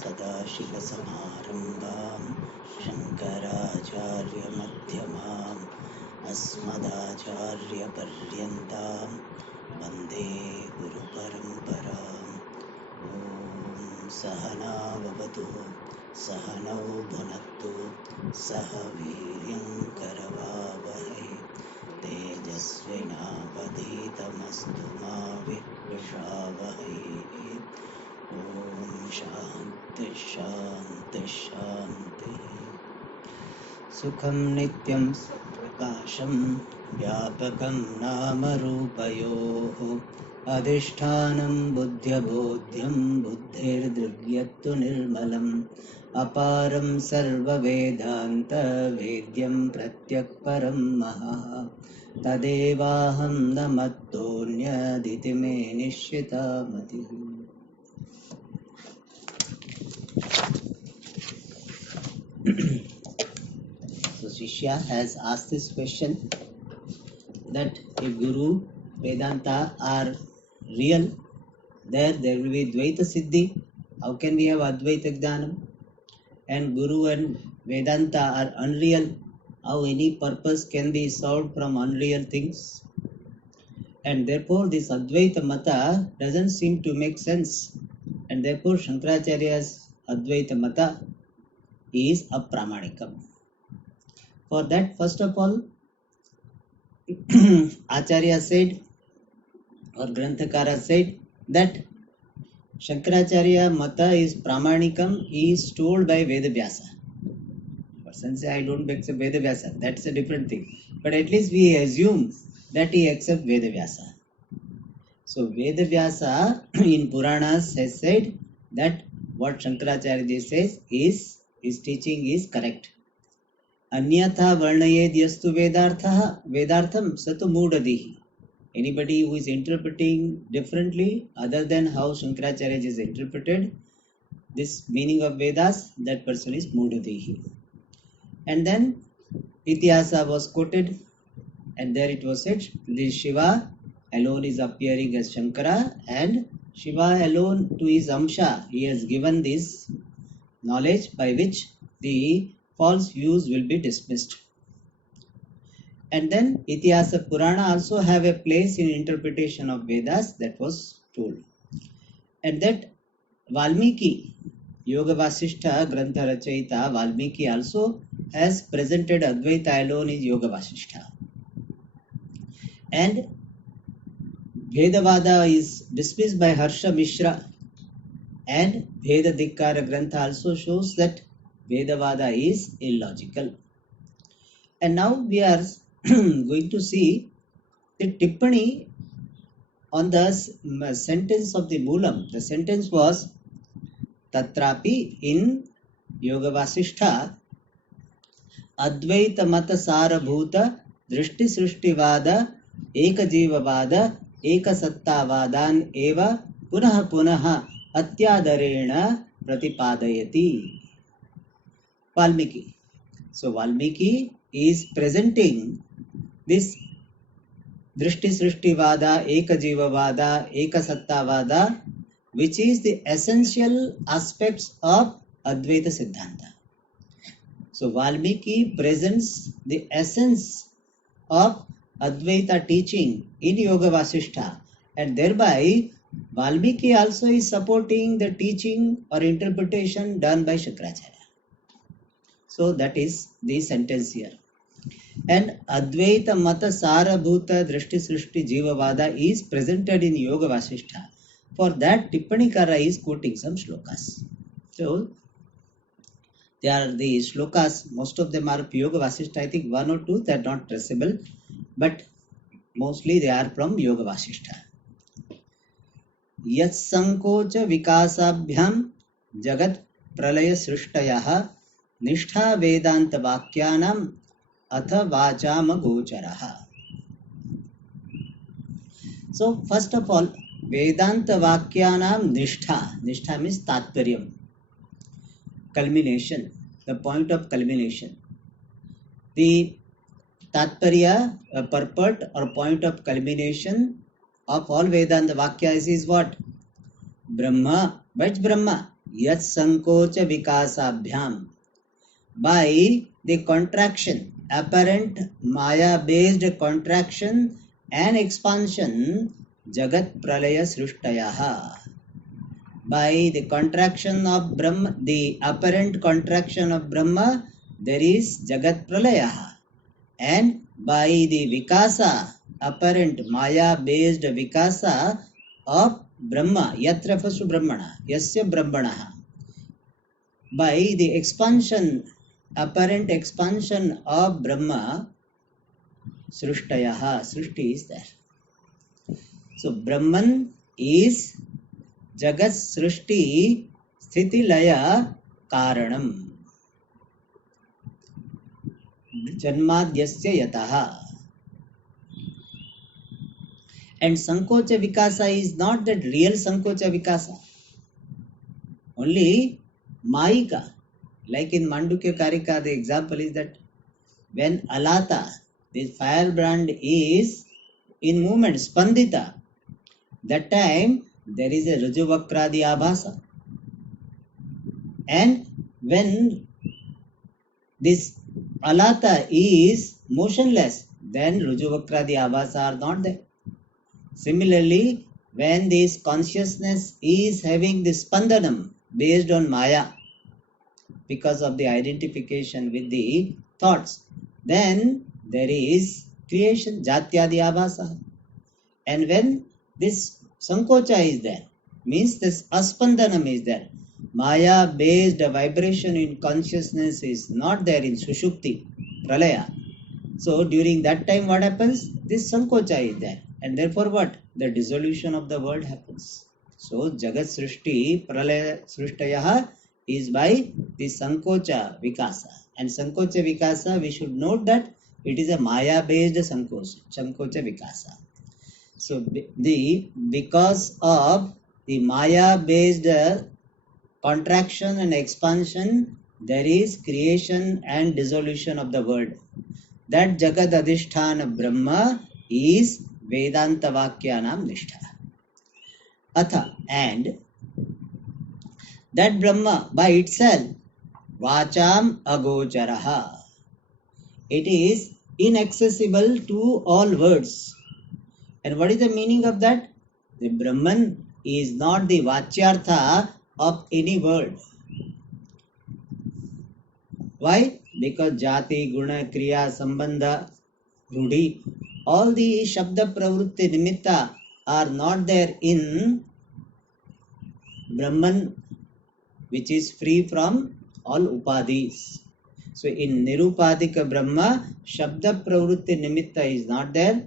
सदाशिवसमारम्भां शङ्कराचार्यमध्यमाम् अस्मदाचार्यपर्यन्तां वन्दे गुरुपरम्पराम्। ॐ सहना भवतु सहनौ भुनक्तु सह वीर्यं करवावहै तेजस्विनावधीतमस्तु मा विद्विषावहै। ॐ शान्ति शान्ति शान्तिः। सुखं नित्यं प्रकाशं व्यापकं नामरूपयोः अधिष्ठानं बुद्ध्यबोध्यं बुद्धिर्दृग्यत्तु निर्मलम् अपारं सर्ववेदान्तवेद्यं प्रत्यक्परं महः तदेवाहं न मत्तोऽन्यदिति मे निश्चिता मतिः। So Shishya has asked this question that if Guru, Vedanta are real, there will be Dvaita Siddhi. How can we have Advaita Jnanam? And Guru and Vedanta are unreal. How any purpose can be served from unreal things? And therefore this Advaita Mata doesn't seem to make sense. And therefore Shankaracharya's Advaita Mata is apramanikam. For that, first of all, Acharya said, or Granthakara said, that Shankaracharya Mata is pramanikam, is told by Vedavyasa. Person say, I don't accept Vedavyasa, that's a different thing. But at least we assume that he accepts Vedavyasa. So Vedavyasa in Puranas has said that what Shankaracharya says is, his teaching is correct. Anyatha varnayed yastu vedartham satu moodadihi. Anybody who is interpreting differently other than how Shankaracharya is interpreted this meaning of Vedas, that person is moodadihi. And then Ityasa was quoted, and there it was said, this Shiva alone is appearing as Shankara, and Shiva alone to his Amsha, he has given this knowledge by which the false views will be dismissed. And then Ityasa Purana also have a place in interpretation of Vedas, that was told. And that Valmiki, Yoga Vasishtha Grantha Rachayita, Valmiki also has presented Advaita alone in Yoga Vasishtha. And Vedavada is dismissed by Harsha Mishra, and Veda Dikkara Grantha also shows that Vedavada is illogical. And now we are going to see the Tippani on the sentence of the Moolam. The sentence was Tatrapi in Yoga Vasishtha Advaita Mata Sarabhuta Drishti Srishtivada Eka Jivavada Eka Sattavadan Eva Punaha Punaha Atyadarena Pratipadayati. Valmiki. So Valmiki is presenting this Drishti Srishtivada, Eka Jivavada, Eka Sattavada, which is the essential aspects of Advaita Siddhanta. So Valmiki presents the essence of Advaita teaching in Yoga Vasishtha, and thereby Valmiki also is supporting the teaching or interpretation done by Shankaracharya. So that is the sentence here. And Advaita Mata Sarabhuta Drishti Srishti Jivavada is presented in Yoga Vasishtha. For that, Tippanikara is quoting some shlokas. So they are the shlokas, most of them are Yoga Vasishtha. I think one or two, they are not traceable, but mostly they are from Yoga Vasishtha. Yat sankocha vikasabhyam jagat pralaya srishtayaha nishtha vedanta vakkyanam atha vachama gocharaha. So first of all, Vedanta vakkyanam nishtha. Nishtha means tatparyam, culmination, the point of culmination. The tatparya, purport or point of culmination of all Vedanta Vakyas is what? Brahma. Which Brahma? yat sankocha vikasabhyam, by the contraction, apparent maya based contraction and expansion, jagat pralaya srishtayaha. By the contraction of Brahma, the apparent contraction of Brahma, there is jagat pralaya, and by the vikasa, apparent maya based vikasa of Brahma, yat refers to Brahmana, yasya Brahmana, by the expansion, apparent expansion of Brahma, srishtayaha, srishti is there. So Brahman is jagat srishti sthiti laya karanam, janmadyasya yataha. And sankocha vikasa is not that real sankocha vikasa, only mayika. Like in Mandukya Karika, the example is that when Alata, this firebrand, is in movement, spandita, that time there is a Rajuvakradi abhasa. And when this Alata is motionless, then Rajuvakradi abhasa are not there. Similarly, when this consciousness is having this spandanam based on Maya, because of the identification with the thoughts, then there is creation, jatyadi abhasa. And when this sankocha is there, means this aspandanam is there, Maya based vibration in consciousness is not there in Sushupti, Pralaya. So during that time what happens? This sankocha is there. And therefore what? The dissolution of the world happens. So Jagat Srishti, Pralaya Srishtayaha is by the sankocha vikasa. And sankocha vikasa, we should note that it is a Maya based sankocha vikasa. So because of the Maya based contraction and expansion, there is creation and dissolution of the world. That Jagat Adhisthana Brahma is Vedanta Vakyanam Nishtha. Atha, and that Brahma by itself, Vacham Agocharaha, it is inaccessible to all words. And what is the meaning of that? The Brahman is not the Vachyartha of any word. Why? Because Jati, Guna, Kriya, Sambandha, Rudhi, all the Shabda Pravrutti Nimitta are not there in Brahman, which is free from all Upadhis. So in Nirupadika Brahma, Shabda Pravrutti Nimitta is not there.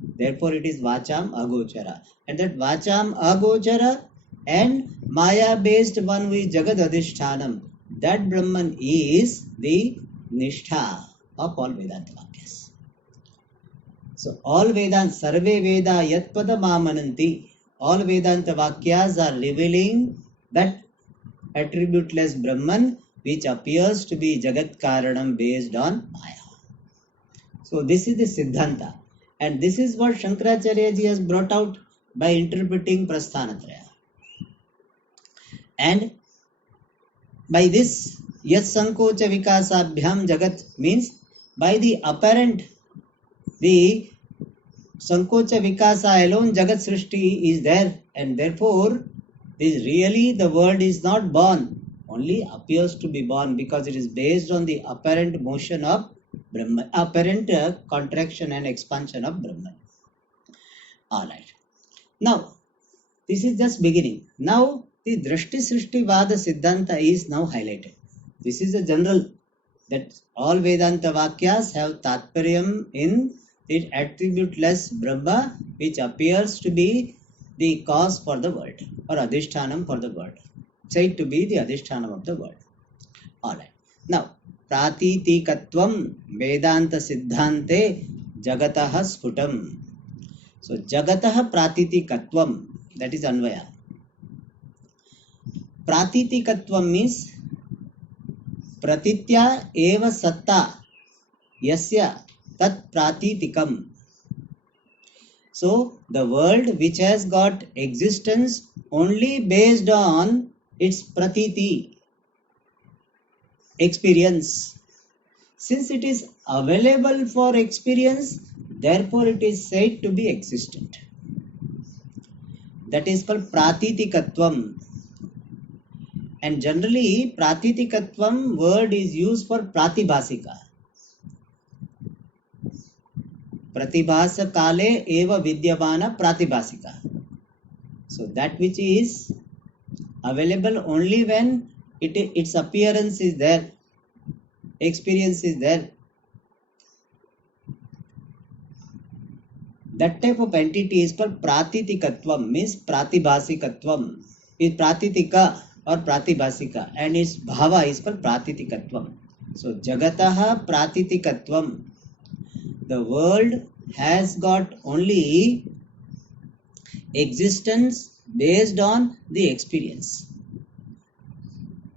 Therefore it is Vacham Agochara. And that Vacham Agochara and Maya based one who is Jagad Adhishthanam, that Brahman is the Nishtha of all Vedanta Vakyas. So all Vedanta, Sarve Veda Yatpada Mamananti, all Vedanta Vakyas are revealing that attributeless Brahman which appears to be Jagat Karanam based on Maya. So this is the Siddhanta. And this is what Shankaracharya ji has brought out by interpreting Prasthanatraya. And by this, Yat Sankocha Vikasabhyam Jagat means by the apparent, the Sankocha Vikasa alone Jagat Srishti is there, and therefore this really the world is not born, only appears to be born because it is based on the apparent motion of Brahman, apparent contraction and expansion of Brahman. Alright. Now, this is just beginning. Now, the Drashti Srishti Vada Siddhanta is now highlighted. This is a general that all Vedanta Vakyas have Tatparyam in the attributeless Brahma which appears to be the cause for the world or Adhishthanam for the world. Said to be the Adhishthanam of the world. Alright. Now, Pratitikatvam Vedanta Siddhante Jagataha Sputam. So, Jagataha Pratitikatvam, that is Anvaya. Pratitikatvam means Pratitya eva satta yasya tat pratitikam. So, the world which has got existence only based on It's pratiti, experience. Since it is available for experience, therefore it is said to be existent. That is called pratitikatvam. And generally, pratitikatvam word is used for pratibhasika. Pratibhasa kale eva vidyamana pratibhasika. So that which is available only when its appearance is there, experience is there. That type of entity is called pratitikatvam, means pratibhasikatvam. Is pratitika or pratibhasika, and its bhava is called pratitikatvam. So jagataha pratitikatvam. The world has got only existence based on the experience.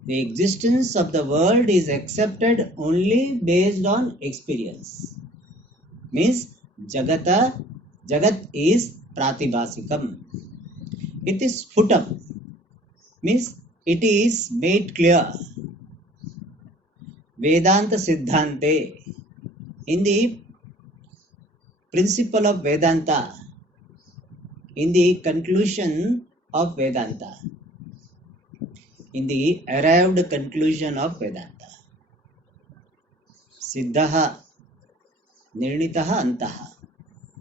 The existence of the world is accepted only based on experience. Means jagat is pratibhasikam. It is sputam, means it is made clear. Vedanta Siddhante, in the principle of Vedanta, in the conclusion of Vedanta, in the arrived conclusion of Vedanta, Siddhaha Nirnitaha Antaha.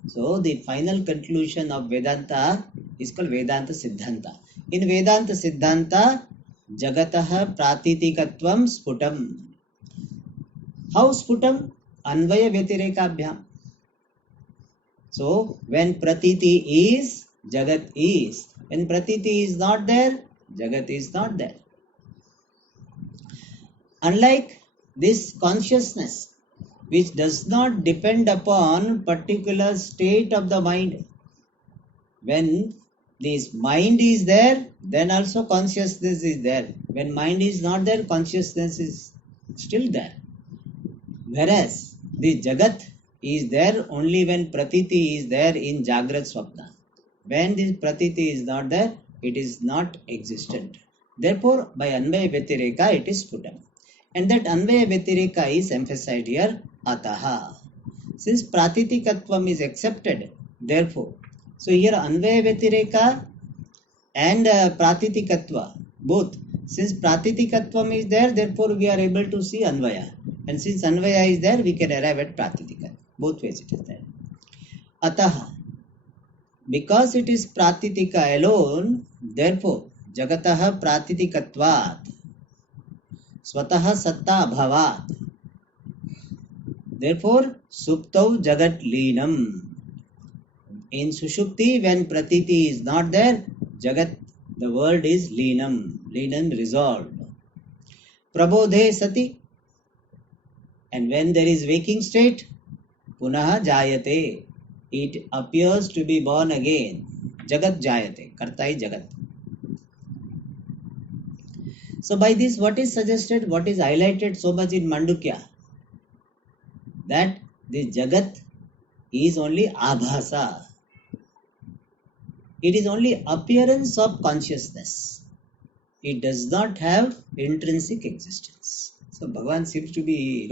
So the final conclusion of Vedanta is called Vedanta Siddhanta. In Vedanta Siddhanta, Jagataha Pratitikatvam Sputam. How sputam? Anvaya Vyatirekabhyam. So when Pratiti is, Jagat is. When Pratiti is not there, Jagat is not there. Unlike this consciousness, which does not depend upon particular state of the mind. When this mind is there, then also consciousness is there. When mind is not there, consciousness is still there. Whereas the Jagat is there only when Pratiti is there in Jagrat Swapna. When this Pratiti is not there, it is not existent. Therefore, by Anvaya Vyatireka, it is Sputam. And that Anvaya Vyatireka is emphasized here, Ataha. Since Pratitikatvam is accepted, therefore, so here Anvaya Vyatireka and Pratitikatva, both. Since Pratitikatvam is there, therefore we are able to see Anvaya. And since Anvaya is there, we can arrive at Pratitika. Both ways it is there. Ataha. Because it is Pratitika alone, therefore, Jagataha Pratitikatvat. Swataha Satta Bhavat. Therefore, Suptau Jagat Leenam. In Sushupti, when Pratiti is not there, Jagat, the word is Leenam. Leenam resolved. Prabodhe Sati. And when there is waking state, Punaha Jayate. It appears to be born again. Jagat Jayate. Kartai Jagat. So by this, what is suggested, what is highlighted so much in Mandukya? That the Jagat is only Abhasa. It is only appearance of consciousness. It does not have intrinsic existence. So Bhagavan seems to be,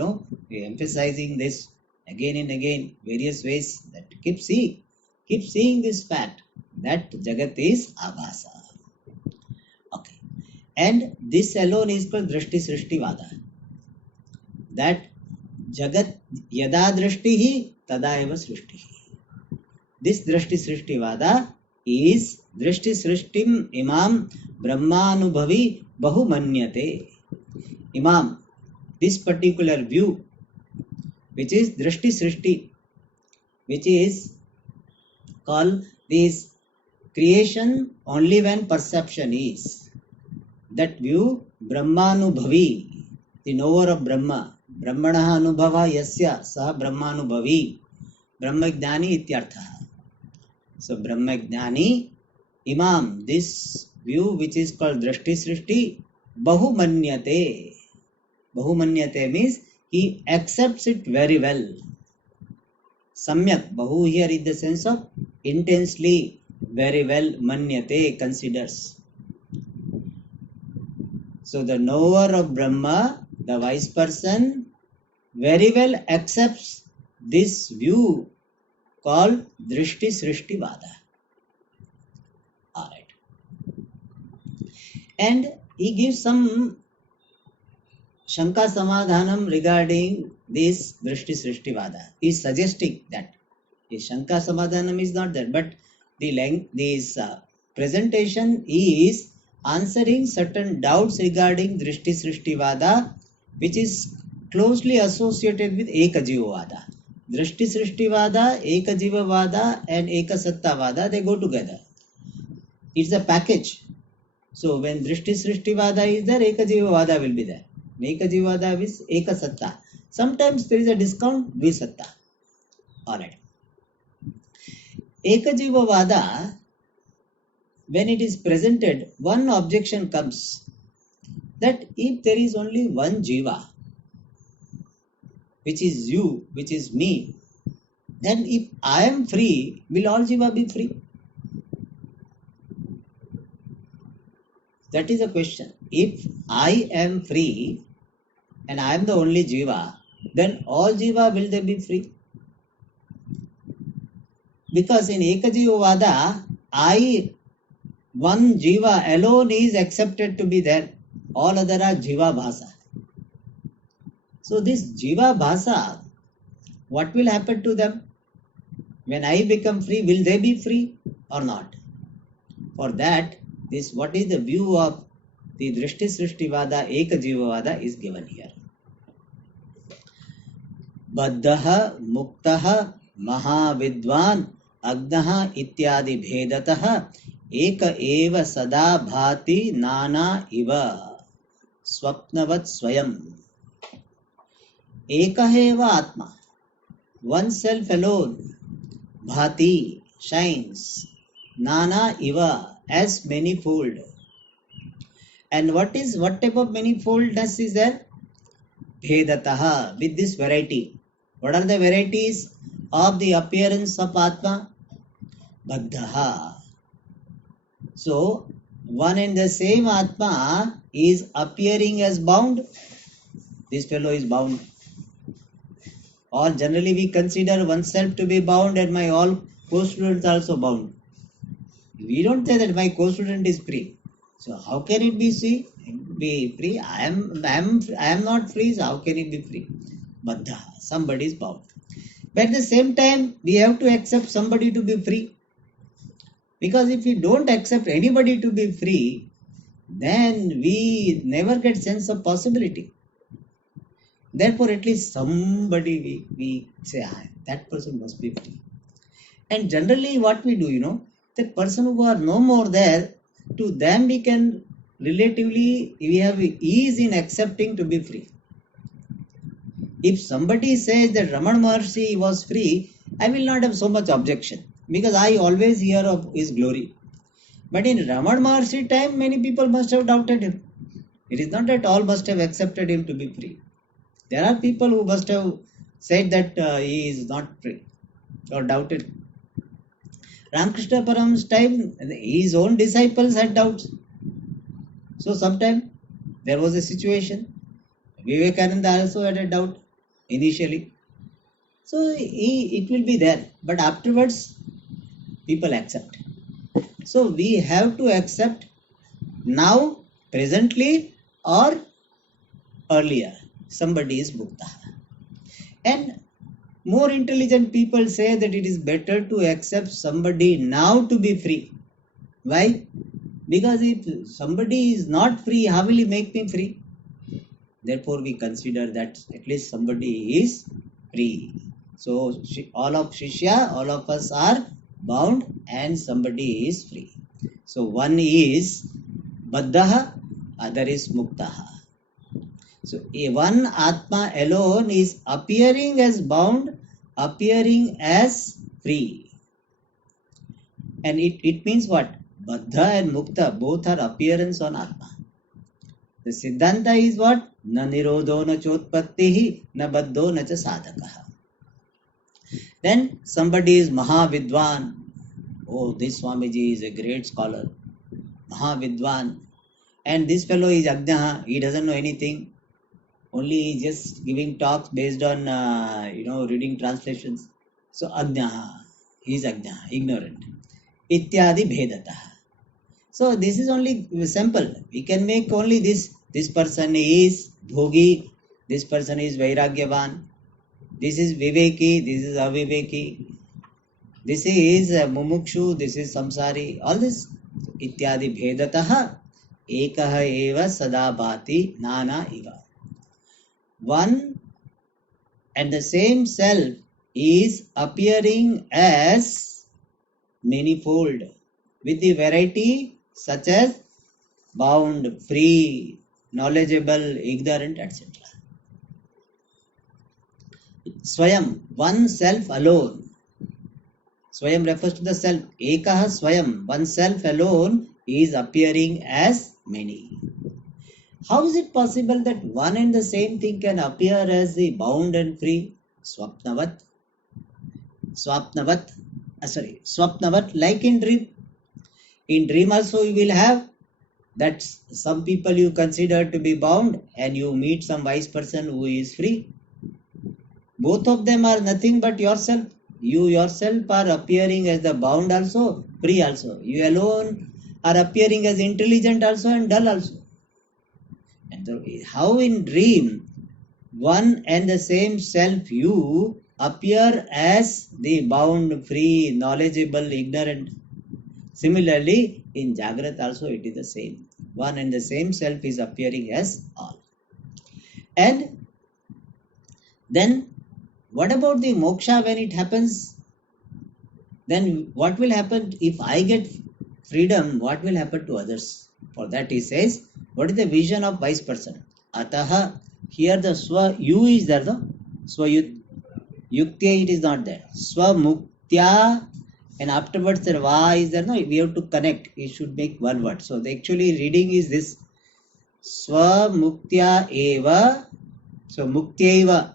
emphasizing this again and again, various ways, that keep seeing this fact that Jagat is Abhasa. Okay. And this alone is called Drishti Srishti Vada. That Jagat Yada Drishtihi Tada Eva Srishtihi. This Drishti Srishti Vada is Drishti Srishtim Imam Brahmanubhavi Bahumanyate. Imam, this particular view, which is Drishti Srishti, which is called this creation only when perception is. That view, Brahmanubhavi, the knower of Brahma, Brahmanaha Anubhava Yasya Saha Brahmanubhavi, Brahmagnani Ityarthaha. So Brahmagnani, Imam, this view which is called Drishti Srishti, Bahumanyate. Bahumanyate means he accepts it very well. Samyak, Bahu here in the sense of intensely, very well, Manyate, considers. So the knower of Brahma, the wise person, very well accepts this view called Drishti Srishti Vada. Alright. And he gives some Shanka Samadhanam regarding this Drishti Srishti Vada. He is suggesting that the Shanka Samadhanam is not there, but this presentation is answering certain doubts regarding Drishti Srishti Vada, which is closely associated with Ekajiva Vada. Drishti Srishti Vada, Ekajiva Vada and Ekasatta Vada, they go together. It's a package. So when Drishti Srishti Vada is there, Ekajiva Vada will be there. Ekajiva Vada is Ekasatta. Sometimes there is a discount, Dvisatta. Alright. Ekajiva Vada, when it is presented, one objection comes that if there is only one Jiva, which is you, which is me, then if I am free, will all Jiva be free? That is a question. If I am free and I am the only Jiva, then all Jiva will they be free? Because in Ekajiva Vada, one Jiva alone is accepted to be there. All other are Jiva Bhasa. So this Jiva Bhasa, what will happen to them? When I become free, will they be free or not? For that, what is the view of the Drishti Srishti Vada, Ekajiva Vada is given here. Baddhaha, Muktaha, Mahavidwan, Agnaha ityadi bhedataha, Eka eva sada bhati nana iva, Swapnavat swayam. Ekaheva Atma, oneself alone, bhati, shines, nana iva, as manifold. And what type of manifoldness is there? Bhedataha, with this variety. What are the varieties of the appearance of Atma? Baddhaha. So, one and the same Atma is appearing as bound. This fellow is bound. Or generally we consider oneself to be bound and my all co-students are also bound. We don't say that my co-student is free. So how can it be free? I am not free, so how can it be free? Baddha, somebody is bound. But at the same time, we have to accept somebody to be free. Because if we don't accept anybody to be free, then we never get sense of possibility. Therefore, at least somebody we say, that person must be free. And generally what we do, that person who are no more there, to them we can relatively, we have ease in accepting to be free. If somebody says that Ramana Maharshi was free, I will not have so much objection, because I always hear of his glory. But in Ramana Maharshi time, many people must have doubted him. It is not that all must have accepted him to be free. There are people who must have said that he is not free or doubted. Ramakrishna Paramahamsa's time, his own disciples had doubts. So sometime there was a situation. Vivekananda also had a doubt initially. So it will be there. But afterwards, people accept. So we have to accept now, presently or earlier. Somebody is Mukta. And more intelligent people say that it is better to accept somebody now to be free. Why? Because if somebody is not free, how will he make me free? Therefore, we consider that at least somebody is free. So, all of Shishya, all of us are bound and somebody is free. So, one is Baddhaha, other is Muktaha. So, one Atma alone is appearing as bound, appearing as free. And it means what? Baddha and Mukta both are appearance on Atma. The Siddhanta is what? Na nirodho na chotpattihi na baddho na cha sadhakaha. Then somebody is Mahavidwan. Oh, this Swamiji is a great scholar. Mahavidwan. and this fellow is Agnaha, he doesn't know anything, only just giving talks based on reading translations. So Agnaha, he is Agnaha, ignorant. Ityadi bhedatah. So this is only simple. We can make only this person is bhogi, this person is vairagyavan, this is viveki, this is aviveki, this is mumukshu, this is samsari, all this. Ityadi bhedatah ekah eva sada bhati nana iva. One and the same self is appearing as manifold with the variety such as bound, free, knowledgeable, ignorant, etc. Swayam, one self alone. Swayam refers to the self. Ekah Swayam, one self alone is appearing as many. How is it possible that one and the same thing can appear as the bound and free? Swapnavat, like in dream. In dream also you will have that some people you consider to be bound and you meet some wise person who is free. Both of them are nothing but yourself. You yourself are appearing as the bound also, free also. You alone are appearing as intelligent also and dull also. And how in dream one and the same self you appear as the bound, free, knowledgeable, ignorant. Similarly, in Jagrat also it is the same. One and the same self is appearing as all. And then what about the moksha when it happens? Then what will happen if I get freedom? What will happen to others? For that he says, what is the vision of wise person? Ataha, here the swa you is there, no? Swa yuktya it is not there. Swa muktya, and afterwards the va is there, no? We have to connect. It should make one word. So the actually reading is this: swa muktya eva. So muktya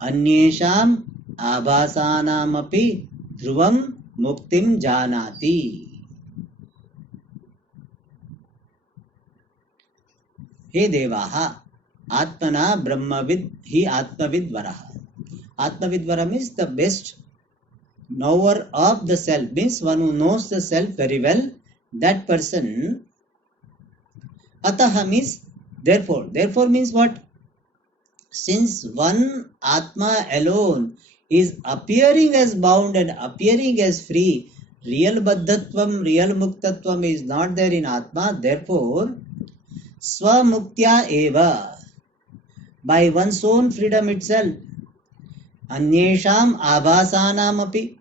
anyesham abhasanamapi dhruvam muktim janati. He devaha atmana brahmavid hi atmavid varaha. Atmavid vara means the best knower of the self, means one who knows the self very well. That person. Ataha means therefore. Therefore means what? Since one Atma alone is appearing as bound and appearing as free, real baddhatvam, real muktatvam is not there in Atma. Therefore, swamuktya eva, by one's own freedom itself, anyesham abhasanam api,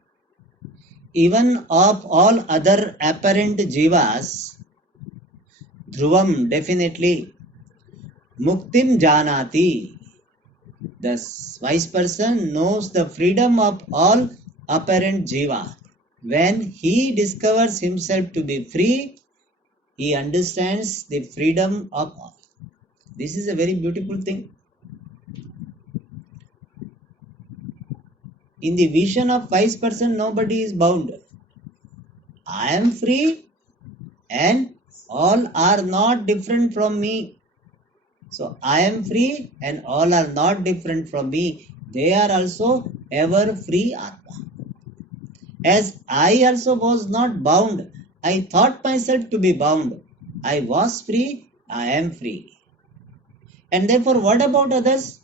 even of all other apparent jivas, dhruvam, definitely, muktim janati, the wise person knows the freedom of all apparent jiva. When he discovers himself to be free, he understands the freedom of all. This is a very beautiful thing. In the vision of wise person, nobody is bound. I am free and all are not different from me. So I am free and all are not different from me. They are also ever free Atma. As I also was not bound, I thought myself to be bound. I was free, I am free. And therefore, what about others?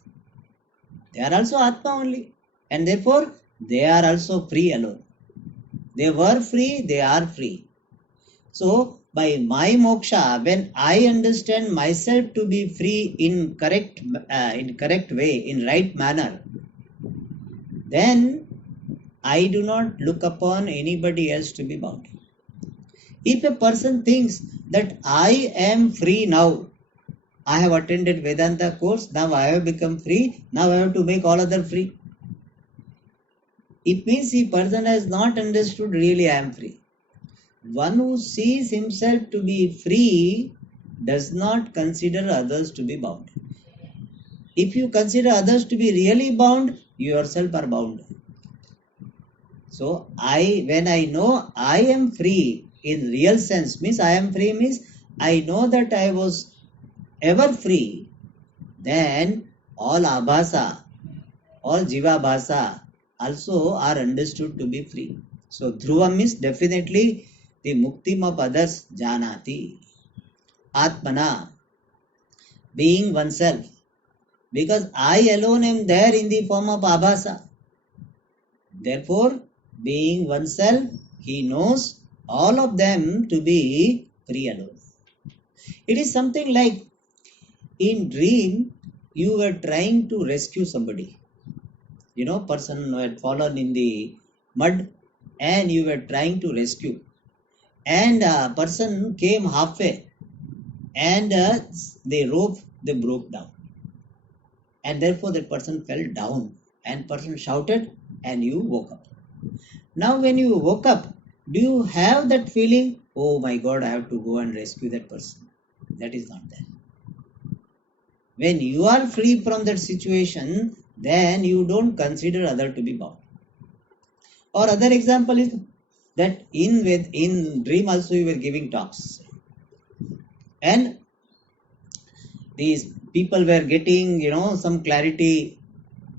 They are also Atma only. And therefore, they are also free alone. They were free, they are free. So, by my moksha, when I understand myself to be free in correct way, in right manner, then I do not look upon anybody else to be bound. If a person thinks that I am free now, I have attended Vedanta course, now I have become free, now I have to make all other free. It means the person has not understood really I am free. One who sees himself to be free does not consider others to be bound. If you consider others to be really bound, you yourself are bound. So when I know I am free in real sense, means I am free means I know that I was ever free, then all abhasa, all jiva bhasa also are understood to be free. So dhruvam is definitely the muktim of others janati. Atmana, being oneself. Because I alone am there in the form of abhasa. Therefore, being oneself, he knows all of them to be free alone. It is something like in dream, you were trying to rescue somebody. You know, person who had fallen in the mud and you were trying to rescue. And a person came halfway and the rope, they broke down. And therefore that person fell down and person shouted and you woke up. Now when you woke up, do you have that feeling, oh my God, I have to go and rescue that person? That is not there. When you are free from that situation, then you don't consider other to be bound. Or other example is that in dream also you were giving talks. And these people were getting, some clarity.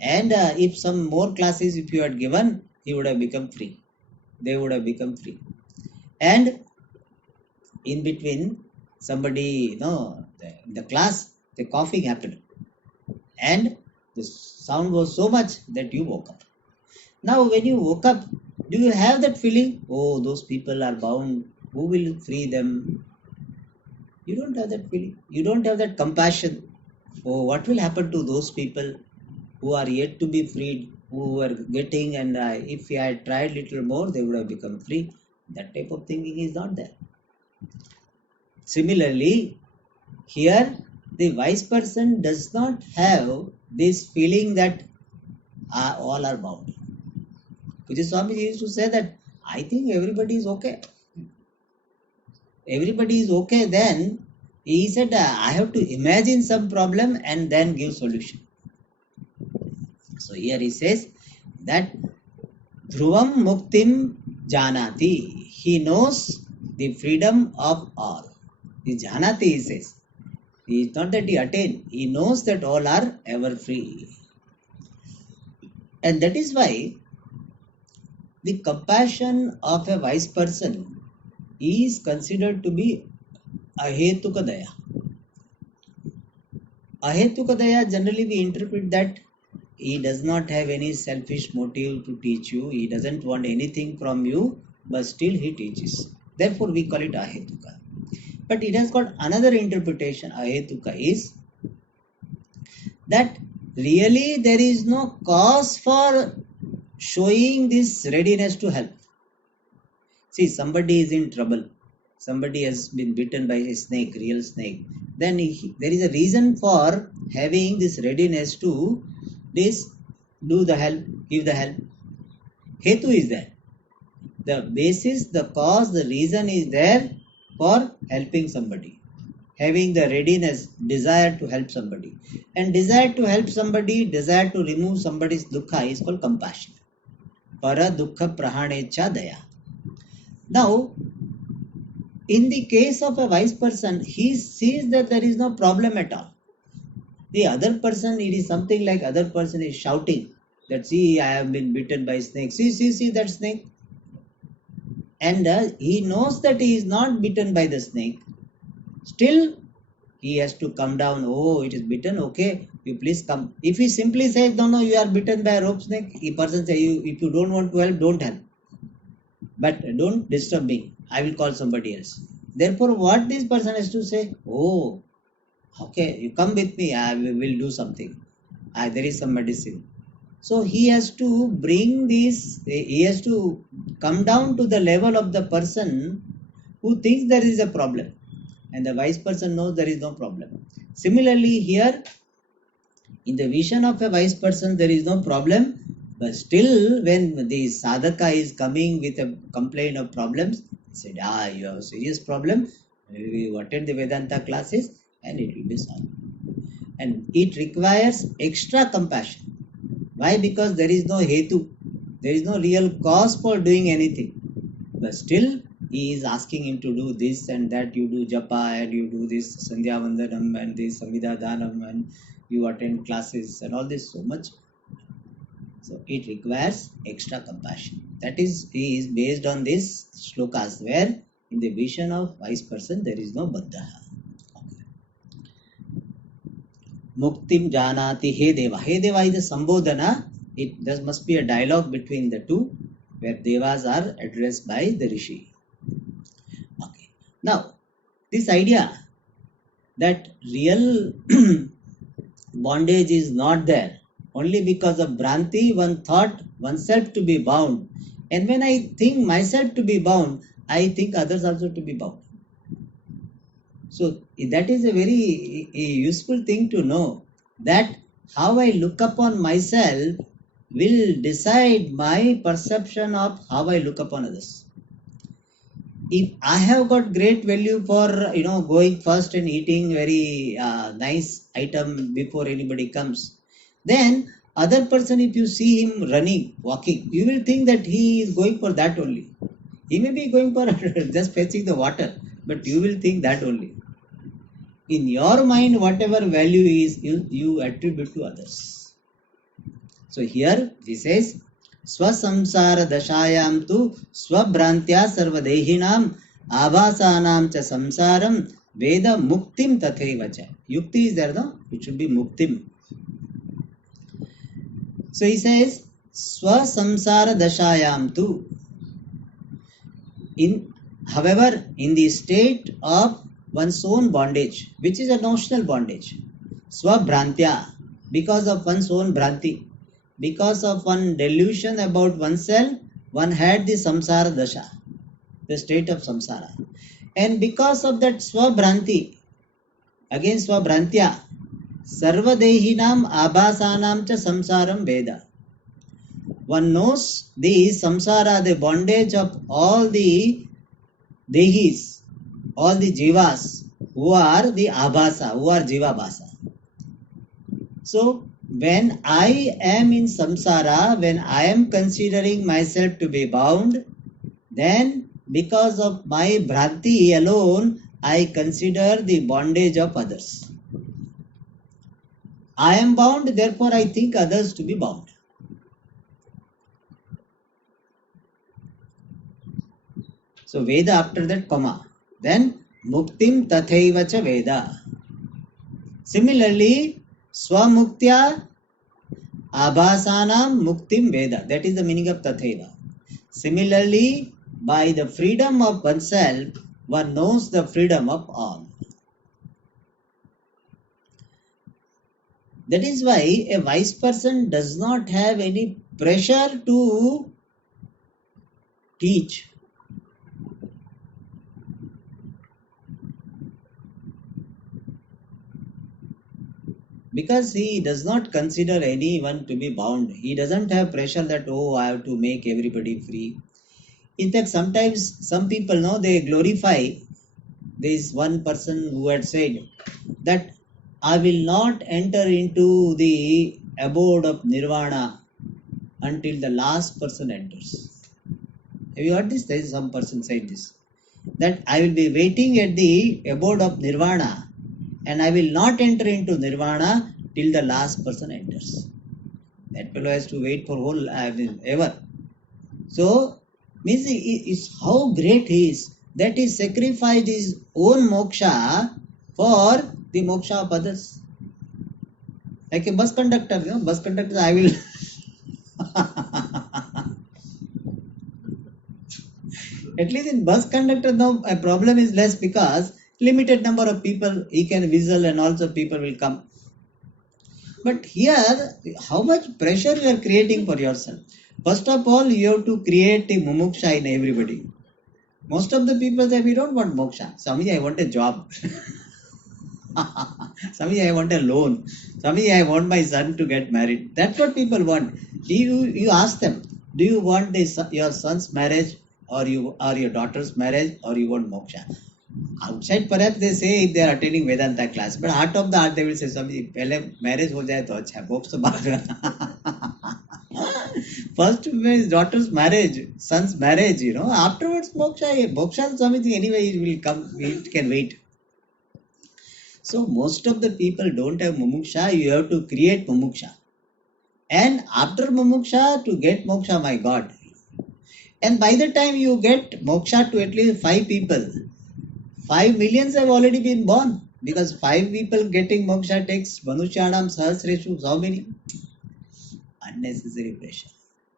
And if some more classes, if you had given, he would have become free. They would have become free. And in between, somebody, the class, the coughing happened. And the sound was so much that you woke up. Now, when you woke up, do you have that feeling? Oh, those people are bound. Who will free them? You don't have that feeling. You don't have that compassion. Oh, what will happen to those people who are yet to be freed, who are getting, and if I had tried little more, they would have become free. That type of thinking is not there. Similarly, here the wise person does not have this feeling that all are bound. Puja Swami used to say that I think everybody is okay. Everybody is okay. Then he said, I have to imagine some problem and then give solution. So here he says that Dhruvam Muktim Janati. He knows the freedom of all. The Janati, he says. It's not that he attained. He knows that all are ever free. And that is why the compassion of a wise person is considered to be ahetuka daya. Ahetuka daya, generally we interpret that he does not have any selfish motive to teach you. He doesn't want anything from you, but still he teaches. Therefore we call it ahetuka. But it has got another interpretation. Ahetuka is that really there is no cause for showing this readiness to help. See, somebody is in trouble. Somebody has been bitten by a snake, real snake. Then there is a reason for having this readiness to do the help, give the help. Hetu is there. The basis, the cause, the reason is there for helping somebody. Having the readiness, desire to help somebody. And desire to help somebody, desire to remove somebody's dukkha is called compassion. Para dukkha prahanecha daya. Now, in the case of a wise person, he sees that there is no problem at all. The other person, it is something like other person is shouting that, see, I have been bitten by snake. See that snake. And he knows that he is not bitten by the snake. Still, he has to come down. Oh, it is bitten. Okay, you please come. If he simply says, no, you are bitten by a rope snake, the person says, if you don't want to help, don't help. But don't disturb me. I will call somebody else. Therefore, what this person has to say? Oh, okay, you come with me. I will do something. There is some medicine. So he has to bring this. He has to come down to the level of the person who thinks there is a problem. And the wise person knows there is no problem. Similarly, here, in the vision of a wise person, there is no problem. But still, when the sadhaka is coming with a complaint of problems, he said, you have a serious problem. We attend the Vedanta classes and it will be solved. And it requires extra compassion. Why? Because there is no hetu. There is no real cause for doing anything. But still, he is asking him to do this and that. You do japa and you do this Sandhya Vandanam and this Samhita Dhanam and you attend classes and all this so much. So it requires extra compassion. That is based on this shlokas where in the vision of wise person there is no baddha. Muktim janati he deva. He deva is a sambodhana. There must be a dialogue between the two where devas are addressed by the rishi. Okay. Now, this idea that real bondage is not there, only because of Bhranti, one thought oneself to be bound. And when I think myself to be bound, I think others also to be bound. So that is a very useful thing to know, that how I look upon myself will decide my perception of how I look upon others. If I have got great value for going first and eating very nice item before anybody comes, then other person, if you see him running, walking, you will think that he is going for that only. He may be going for just fetching the water, but you will think that only. In your mind, whatever value is, you attribute to others. So here he says, Swasamsara dashayam tu swabhrantya sarvadehinam abhasanam cha samsaram veda muktim tathaivacha. Yukti is there, no? It should be muktim. So he says, Swasamsara dashayam tu. However, in the state of one's own bondage, which is a notional bondage, swabhrantya, because of one's own bhranti, because of one delusion about oneself, one had the samsara dasha, the state of samsara. And because of that swabhranti, again swabhrantya, sarvadehinam abhasanam cha samsaram veda. One knows the samsara, the bondage of all the dehis, all the jivas who are the abhasa, who are jiva bhasa. So when I am in samsara, when I am considering myself to be bound, then because of my bhranti alone, I consider the bondage of others. I am bound, therefore I think others to be bound. So Veda after that comma. Then Muktim Tathaivacha Veda. Similarly, Swamuktya Abhasanam Muktim Veda. That is the meaning of Tathaiva. Similarly, by the freedom of oneself, one knows the freedom of all. That is why a wise person does not have any pressure to teach. Because he does not consider anyone to be bound. He doesn't have pressure that, oh, I have to make everybody free. In fact, sometimes some people know they glorify. There is one person who had said that I will not enter into the abode of nirvana until the last person enters. Have you heard this? There is some person said this. That I will be waiting at the abode of nirvana and I will not enter into nirvana till the last person enters. That fellow has to wait for whole ever. So, means it's how great he is that he sacrificed his own moksha for the moksha of others. Like a bus conductor, bus conductor, I will. At least in bus conductor, now a problem is less because limited number of people he can whistle and also people will come. But here, how much pressure you are creating for yourself? First of all, you have to create a mumuksha in everybody. Most of the people say, we don't want moksha. Swamiji, I want a job. Swamiji, I want a loan. Swamiji, I want my son to get married. That's what people want. You ask them, do you want your son's marriage or your daughter's marriage or you want moksha? Outside perhaps they say if they are attending Vedanta class, but heart of the heart they will say, Swamiji, pehle marriage ho jaye to acha, moksha baad. First is daughter's marriage, son's marriage, Afterwards, moksha. Moksha is something anyway, it will come, it can wait. So most of the people don't have mumuksha, you have to create mumuksha. And after mumuksha, to get moksha, my God. And by the time you get moksha to at least 5 people, 5 millions have already been born. Because 5 people getting moksha takes Manushanam Sahasreshu, how many? Unnecessary pressure.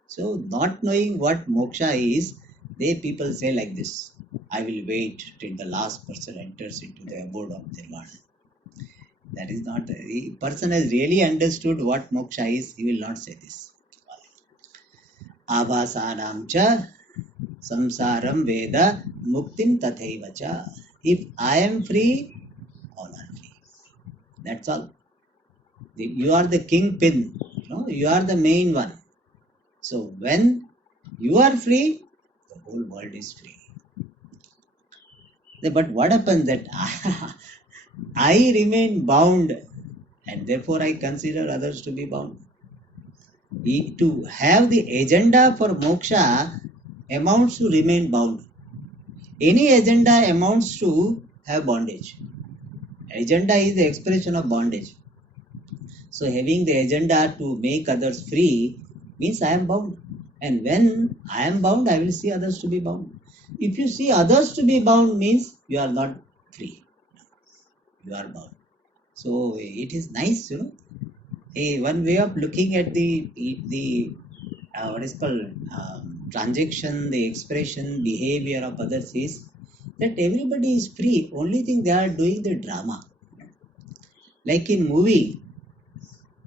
So not knowing what moksha is, they people say like this, I will wait till the last person enters into the abode of Nirvana. That is not, the person has really understood what moksha is, he will not say this. Abhasanam cha samsaram veda muktim tathaiva cha. If I am free, all are free. That's all. You are the kingpin, you are the main one. So when you are free, the whole world is free. But what happens that I remain bound and therefore I consider others to be bound. To have the agenda for moksha amounts to remain bound. Any agenda amounts to have bondage. Agenda is the expression of bondage. So having the agenda to make others free means I am bound. And when I am bound, I will see others to be bound. If you see others to be bound means you are not free. You are bound. So it is nice, one way of looking at the what is called transaction, the expression, behavior of others is that everybody is free. Only thing they are doing the drama. Like in movie,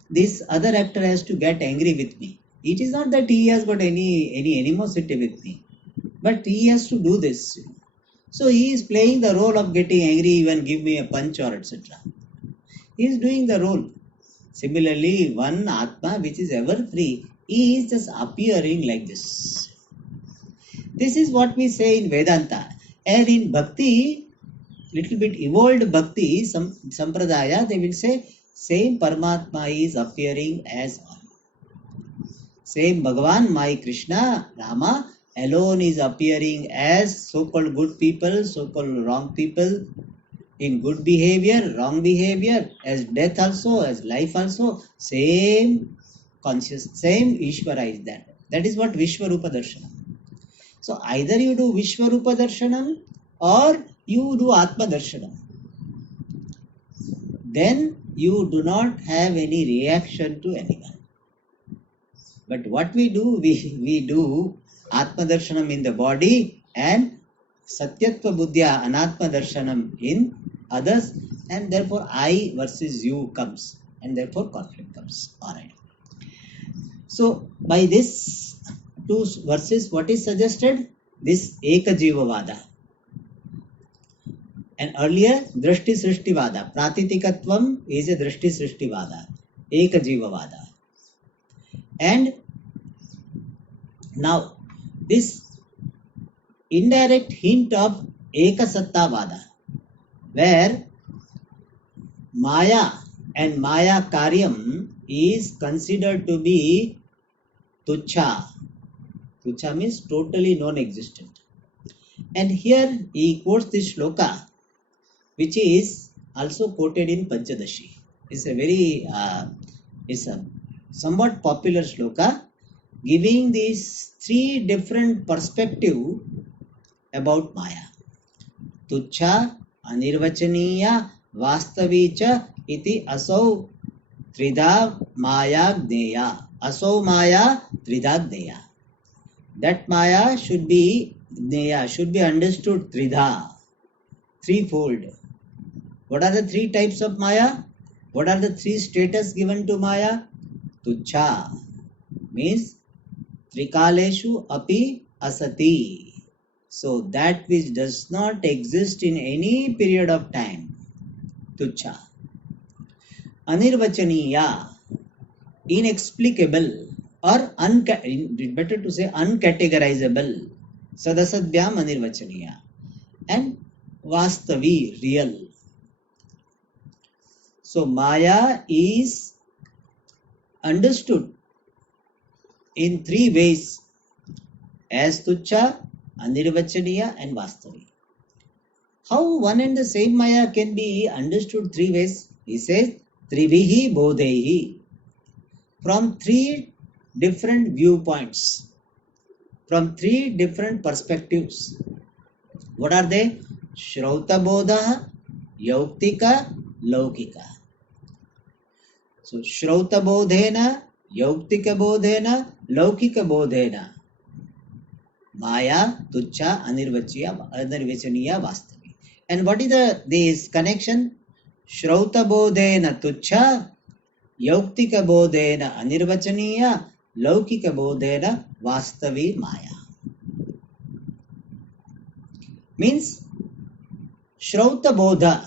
this other actor has to get angry with me. It is not that he has got any animosity with me, but he has to do this. So he is playing the role of getting angry, even give me a punch or etc. He is doing the role. Similarly, one Atma which is ever free, he is just appearing like this. This is what we say in Vedanta. And in Bhakti, little bit evolved Bhakti, some Sampradaya, they will say, same Paramatma is appearing as one. Same Bhagavan, my Krishna, Rama, alone is appearing as so-called good people, so-called wrong people, in good behavior, wrong behavior, as death also, as life also, same conscious, same Ishvara is that. That is what Vishwarupa Darshanam. So either you do Vishwarupa Darshanam or you do Atma Darshanam. Then you do not have any reaction to anyone. But what we do, we do Atma Darshanam in the body and Satyatva Buddhya Anatma Darshanam in others, and therefore I versus you comes, and therefore conflict comes. Alright. So by this two verses, what is suggested? This Eka Jiva Vada. And earlier, Drashti Srishti Vada. Pratitikatvam is a Drashti Srishti Vada. Eka Jiva Vada. And now, this indirect hint of Eka Satta Vada, where Maya and Maya Karyam is considered to be Tuchha. Tuchha means totally non-existent. And here he quotes this shloka, which is also quoted in Panchadashi. It's a somewhat popular shloka, giving these 3 different perspectives about Maya. Tuchha, Anirvachaniya, Vastavicha, iti asau Tridha Maya Gneya. Asau Maya Tridha Gneya. That Maya should be Gneya, should be understood Tridha, threefold. What are the 3 types of Maya? What are the 3 status given to Maya? Tuchha means Trikaleshu api asati. So that which does not exist in any period of time. Tuchha. Anirvachaniya, inexplicable or better to say uncategorizable. Sadasadvyam anirvachaniya. And Vastavi, real. So Maya is understood in three ways, as Tuchya, Anirvachaniya and Vastavi. How one and the same Maya can be understood three ways? He says, Trivihi Bodhehi. From three different viewpoints, from three different perspectives. What are they? Shrauta Bodha, Yauktika, Laukika. So, Shrauta Bodhena, Yauktika Bodhena, Laukika Bodhena. Maya, Tuchya, Anirvachaniya, Vastavi. And what is this connection? Shrauta Bodhena Tuchya, Yauktika Bodhena Anirvachaniya, Laukika Bodhena Vastavi Maya. Means Shrauta Bodha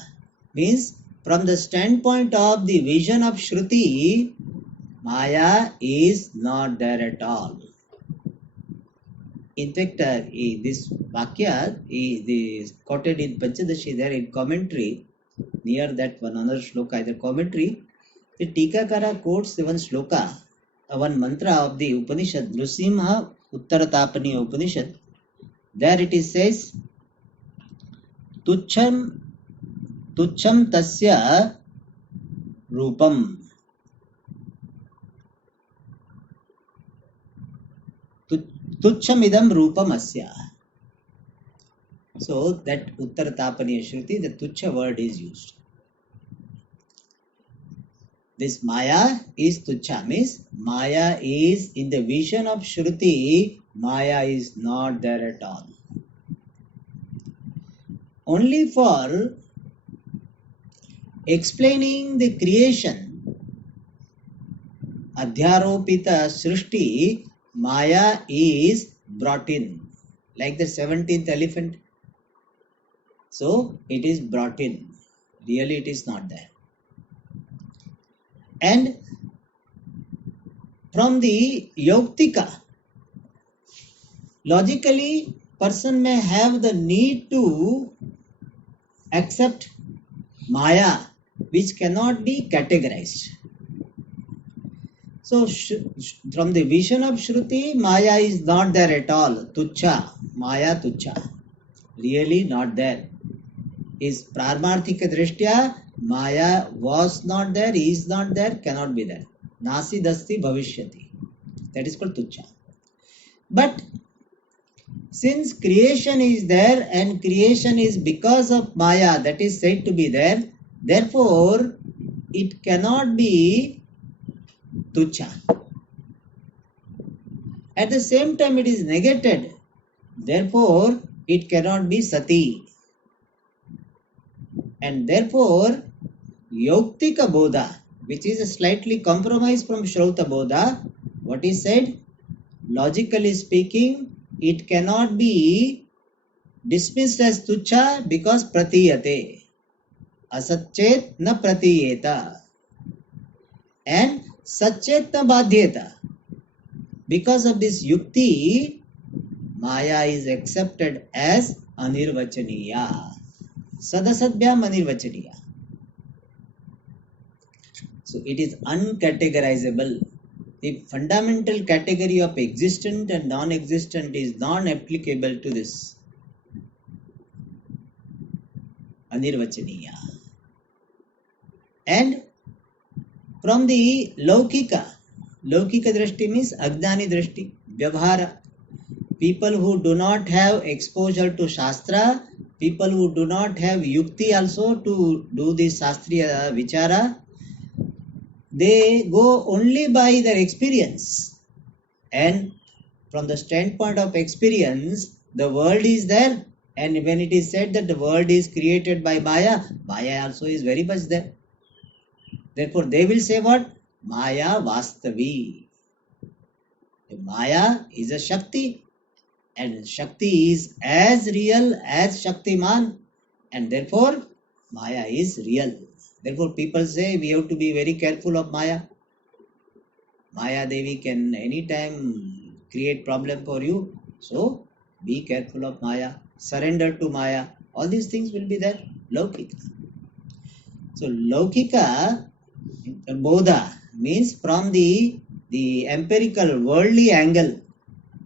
means from the standpoint of the vision of Shruti, Maya is not there at all. In fact, this Vakya is quoted in Panchadashi there in commentary, near that one another shloka, either commentary. The Tikakara quotes one shloka, one mantra of the Upanishad, Nrusimha Uttaratapani Upanishad. There it is says, Tucham tasya rupam. Tucham idam rupam asya. So that Uttaratapani Shruti, the Tuchya word is used. This Maya is Tuchya, means Maya is in the vision of Shruti, Maya is not there at all. Only for explaining the creation, Adhyaropita Srishti, Maya is brought in, like the 17th elephant. So it is brought in. Really it is not there. And from the Yauktika, logically person may have the need to accept Maya, which cannot be categorized. So from the vision of Shruti, Maya is not there at all. Tuchya, Maya Tuchya, really not there. Is Paramarthika Drishtya, Maya was not there, is not there, cannot be there. Nasi Dasti Bhavishyati. That is called Tuchya. But since creation is there and creation is because of Maya, that is said to be there, therefore it cannot be Tuchya. At the same time it is negated, therefore it cannot be Sati. And therefore Yauktika Bodha, which is a slightly compromise from Shrauta Bodha, what is said? Logically speaking, it cannot be dismissed as Tuchya because Pratiyate. Asachet na Pratiyeta. And Sachet na Badhyeta. Because of this Yukti, Maya is accepted as Anirvachaniya. Sadasadhyam Anirvachaniya. So it is uncategorizable. The fundamental category of existent and non-existent is non-applicable to this Anirvachaniya. And from the Laukika Drishti means Ajnani Drishti, Vyavhara. People who do not have exposure to Shastra, people who do not have Yukti also to do this Shastriya Vichara, they go only by their experience. And from the standpoint of experience, the world is there. And when it is said that the world is created by Maya, Maya also is very much there. Therefore, they will say what? Maya Vastavi. Maya is a Shakti. And Shakti is as real as Shaktiman. And therefore, Maya is real. Therefore, people say we have to be very careful of Maya. Maya Devi can anytime create problem for you. So, be careful of Maya. Surrender to Maya. All these things will be there. Laukika. So, Laukika Bodha means from the the empirical worldly angle.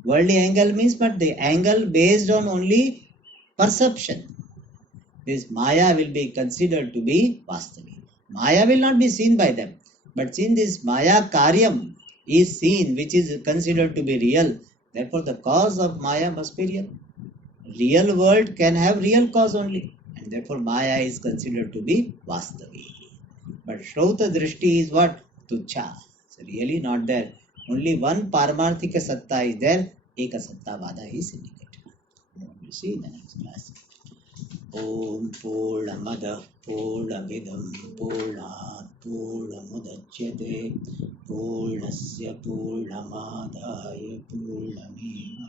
Worldly angle means, but the angle based on only perception. This Maya will be considered to be Vastavi. Maya will not be seen by them. But since this Maya Karyam is seen, which is considered to be real, therefore the cause of Maya must be real. Real world can have real cause only. And therefore Maya is considered to be Vastavi. But Shrauta Drishti is what? Tucha. So really not there. Only one Paramarthika Satta is there. Eka Satta Vada is indicated. We'll see in the next class. Om Purnamada Purnamidam Purnat Purnamudachyate Purnasya Purnamadaya Purnameva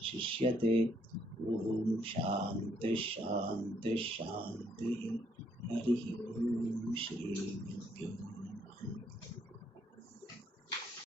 Shishyate. Om Shanti Shanti Shanti. Hari Om Shri Vibhyo